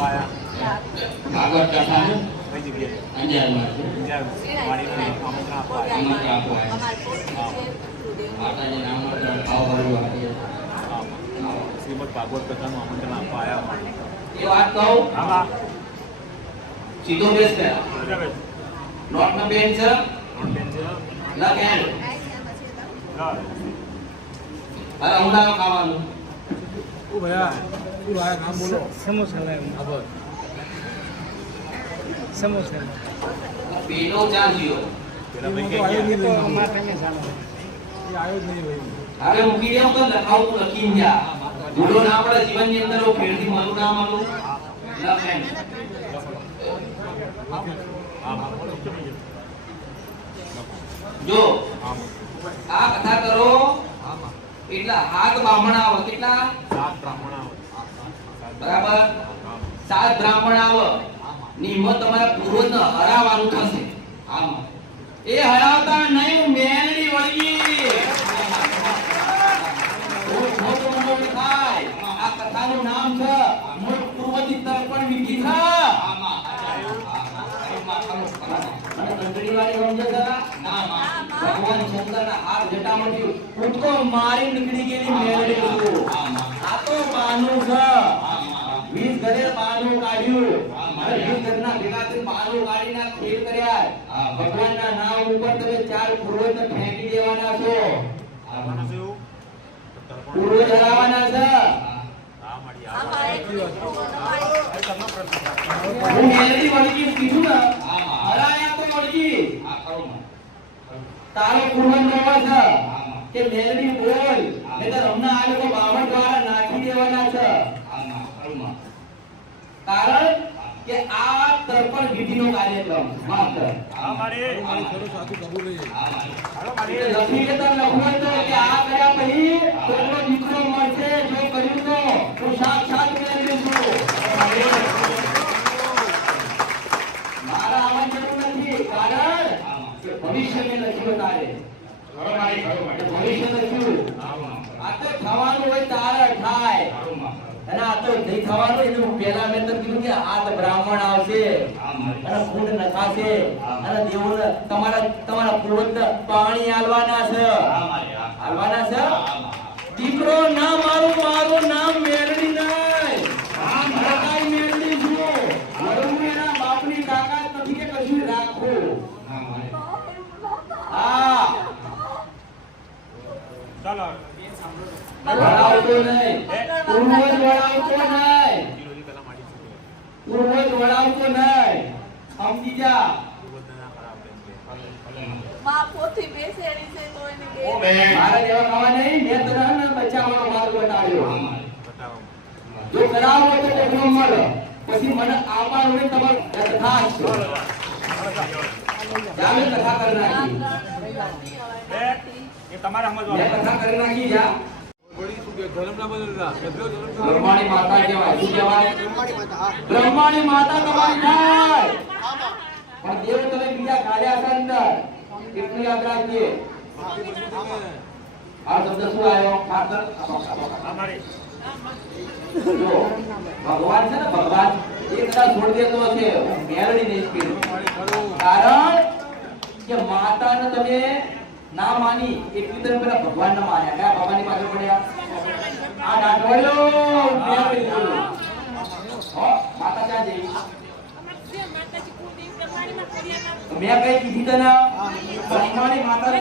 ભાગવત કથા છે કઈ જગ્યાએ? અંજારમાં છે. આમંત્રણ આપવા આવ્યા. આમંત્રણ આપવા માતાજી નામ ખાવા વાળી શ્રીમદ ભાગવત કથાનું આમંત્રણ આપવા આવ્યા. એ વાત કહું આમાં સીધો બેસ ગયા નોટ નો પેન છે લખ એન્ડ અરે ઊંડાનો ખાવાનું ઓ ભયા શું લાયા નામ બોલો. સમોસા લાવ્યો. ખબર સમોસા પેલો ચા જીઓ પેલા ભાઈ કઈ ગયા? તો અમારા ટાઈમે ચાલે. એ આવ્યો જ નહીં ભાઈ. હવે મૂકી દેવું તો લખાવું લખી જા ભૂલો ના પડે જીવનની અંદર ફેરથી મળું ના મળું લખ એન્ડ જો આ કથા કરો એટલા હાથ બ્રાહ્મણ આવે કેટલા 7 બ્રાહ્મણ આવે. બરાબર 7 બ્રાહ્મણ આવે નિયમો તમારા પૂર્વજ હરાવવાનું થશે આમ એ હરાવતા નહીં મેલડી વળગી મોટો મોટો થાય આ કથાનું નામ છે મૂળ પૂર્વજી તર્પણ વિધિ છે અને કંટડી વાળી સમજે છે ના ભગવાન શંકરના હાથ જટામાંથી કૂદકો મારી નીકળી ગયેલી મેલડી હતું આ તો બાનું છે 20 ઘરે બાનું કાઢ્યું અને 20 ઘરના ભેગા થઈને બાનું કાઢીને ખેલ કર્યા ભગવાનના નામ ઉપર તમે 4 પૂર્વજને ફેંકી દેવાના છો આવવાના છે એવું? પૂર્વજ હરાવવાના છે હા મળી આ આવે. મારે તમને પ્રશ્ન હું મેલડી વળગી કીધું ને હરાયા તો વળગી તારો પૂર્વજ નવો છે કે મેલડી બોલ નહીતર હમણાં આ લોકો બાવણ દ્વારા નાખી દેવાના છે કારણ કે આ તર્પણ વિધિનો કાર્યક્રમ માત્ર હા મારી ખરો સાચું કબૂલ નહીં. હાલો એટલે મારી લખી લેતા લખવું તો કે આ કર્યા પછી છોકરો દીકરો મળશે જો કર્યું તો હું સાક્ષાત મેળવી લઈશું મારા આવવાની જરૂર નથી કારણ કે ભવિષ્યને લખ્યું તારે ભવિષ્ય લખ્યું આ તો થવાનું હોય તારે થાય અને આ તો નહીં થવાનું એટલે હું પહેલા મેં તો કીધું કે આ તો બ્રાહ્મણ આવશે અને ફૂડ નખાશે અને દેવોને તમારા પૂર્વજને પાણી આલવાના છે દીકરો ના મારું નામ મેલડી નહીં ભરતાઈ મેલડી છું હું એના બાપની તાકાત નથી કે કશું રાખું હા ચાલો વળાવતો નહીં પૂર્વજ વળાવતો નહીં જીરોજી કલા મારી છે. પૂર્વજ વળાવતો નહીં સમજી જા માં પોથી બેસેલી છે તો એને બે મારા જેવા ખાવા નહીં મેં તને હે ને બચાવવાનો માર્ગ બતાવ્યો બતાવો. જો કરાવો તો કોકનો મળે પછી મને આવવાનું નહીં તમારું કથા છે જામે કથા કરી નાખી એ તમારે મેં સમજવાનું. કથા કરી નાખી જા વળી શું કે ધર્મ ના બદલતા બદલો ધર્મ ના બ્રહ્માણી માતા કહેવાય શું કહેવાય બ્રહ્માણી માતા તમારી થાય પણ દેવ તમે બીજા કાઢ્યા છે અંદર કેટલું યાદ રાખીએ આ શબ્દ શું આવ્યો ખાતર હા મારી જો ભગવાન છે ને ભગવાન એ કદાચ છોડ દેતો હશે મેળવી નહીં સ્પીડ કારણ કે માતાને તમે ના માની એટલી તમે પેલા ભગવાન ના માન્યા કયા ભગવાનની પાછળ પડ્યા આ ડાઢવડ્યો મેળવી દીધું હો માતા ક્યાં જઈ મેં કઈ કીધી તને બ્રહ્માની માતા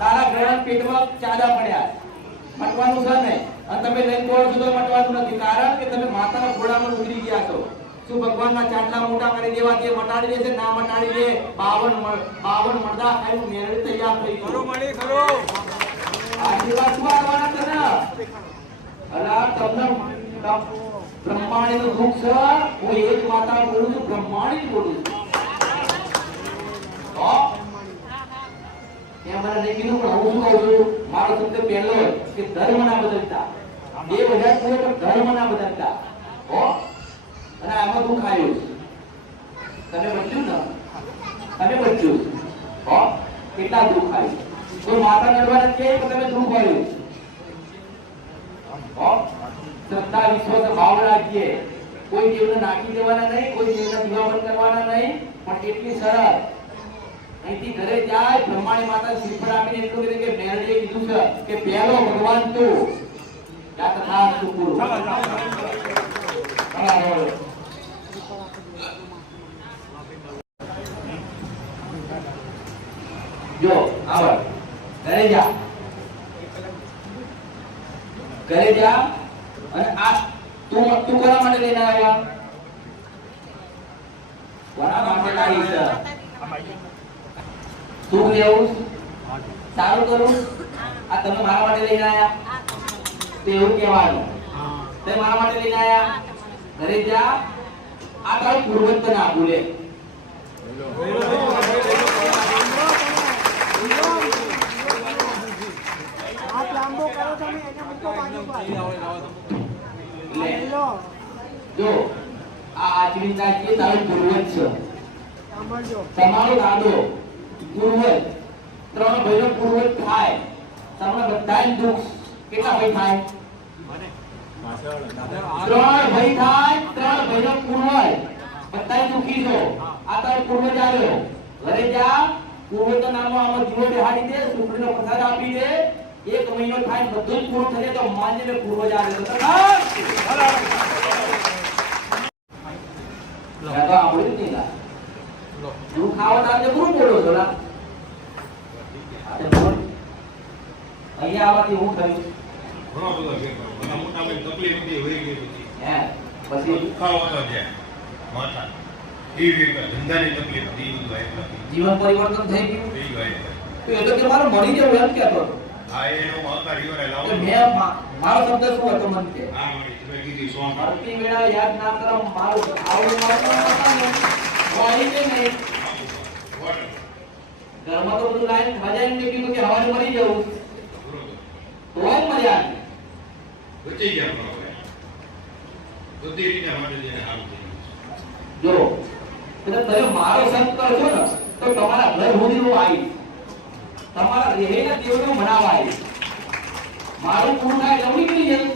તારા ગ્રહણ પેટમાં ચાદા પડ્યા મટવાનું છે ને અને તમે લઈને દોડો છો તો મટવાનું નથી કારણ કે તમે માતાના ઘોડામાં ઉતરી ગયા છો શું ભગવાનના ચાંદલા મોટા કરી દેવા તે મટાડી દેશે ના મટાડી દે 52 મરદા ખાઈને મેળવી તૈયાર થઈ ખરો ગયો મળી ખરો આશીર્વાદ શું આવવાના તને અલા તમને બ્રહ્માણીનું દુઃખ છે હું એક માતા બોલું છું બ્રહ્માણી બોલું છું મને નહીં કીધું પણ હું શું કહું છું મારો શબ્દ પહેલો કે ધર્મ ના બદલતા 2000 પણ ધર્મ ના બદલતા હો અને આમાં દુઃખ આવ્યું તમે બચ્યું ને તમે બચ્યું હો કેટલા દુઃખ આવ્યું કોઈ માતા નડવાના કે તમે દુઃખ આવ્યું હો શ્રદ્ધા વિશ્વાસ ભાવ રાખીએ કોઈ દેવને નાખી દેવાના નહીં, કોઈ દેવના દીવા બંધ કરવાના નહીં, પણ એટલી સરળ અહીંથી ઘરે જાય બ્રહ્માણી માતા શ્રીફળ આપીને એટલું કીધું કે મેરડીએ કીધું છે કે પહેલો ભગવાન તું યા તથા સુકુરુ. જો આવો ઘરે જા અને આ તું કોના માટે લઈને આવ્યા? કોના માટે લાવી છે? શું લેવું? સારું કરું? આ તમે મારા માટે લઈને આવ્યા તો એવું કહેવાનું તમે મારા માટે લઈને આવ્યા. ઘરે જા, આ તારું પૂર્વજ તને આપું લે. જો આ આચરિતા કે તારું પૂર્વજ છે, તમારો દાદો પૂર્વજ, ત્રણ ભાઈનો પૂર્વજ થાય. તમને બધાને દુઃખ કેટલા ભાઈ થાય? ત્રણ ભાઈ થાય, ત્રણ ભાઈનો પૂર્વજ બધા દુઃખી છો. આ તારો પૂર્વજ આવ્યો. ઘરે જા, પૂર્વજ નામનો આમાં જીવો બેહાડી દે, સુખડીનો પ્રસાદ આપી દે. 1 મહિનો થાય બધું જ પૂરું થઈ જાય તો માનીને પૂર્વજ આવ્યો. તું ખાવા તારે પૂરું બોલો છો લા. અહીંયા આવવાથી હું થયું હે પછી જીવન પરિવર્તન થઈ ગયું. તો એ તો કે મારો મળી જવું એમ કહેતો હતો. મેં મારો શબ્દ શું હતો મને કે મરતી વેળા યાદ ના કરો મારું આવું નહીં. ઘરમાં તો બધું લાઈન મજા એમ કીધું કે હવારે મરી જવું તો જ મજા જો તમે મારો સંત કરશો ને તો તમારા ઘર સુધી હું આવી, તમારા રહેલા દેવનો મનાવા આવી. મારું પૂરું થાય એટલે નીકળી જાય,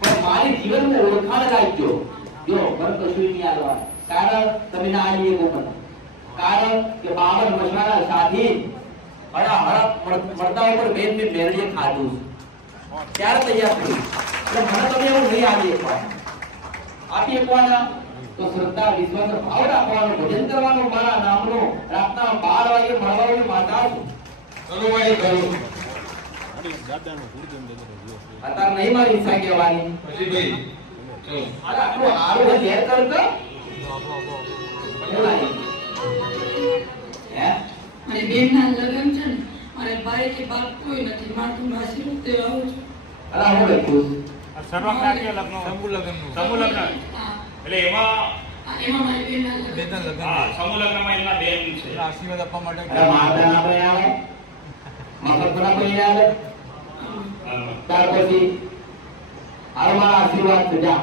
પણ મારી જીવનમાં ઓળખાણ રાખજો. જો ઘર કશું નહીં આવવા કારણ તમે ના આવી એક વખત કારણ કે બાબર મસાલા સાથી મળતા ઉપર બેન મેં મેરડીએ ખાધું ત્યારે તૈયાર થયું. એટલે મને તમે એવું નહીં આવી એકવાર આપી એકવાના તો શ્રદ્ધા વિશ્વાસ ભાવ રાખવાનો, ભજન કરવાનું, મારા નામનો રાતના 12 વાગે મળવાનું માતા સનુવાઈ કરું. અત્યારે નહીં મારી ઈચ્છા કહેવાની પછી ભાઈ ચલો આટલું આરું ઘેર કરતો મારી બેનના લગ્ન છે ને, મારે ભાઈ કે બાપ કોઈ નથી, મારું આશીર્વાદ દેવા આવું છું. અલા હું લખું સમૂહ લગ્ન એટલે એમાં એમાં મારી બેનના લગ્ન. સમૂહ લગ્નમાં એમના બેન છે. આશીર્વાદ આપવા માટે અરે માતા ના ભાઈ આવે મફત ના ભાઈ આવે ત્યાર પછી આ મારા આશીર્વાદ છે જા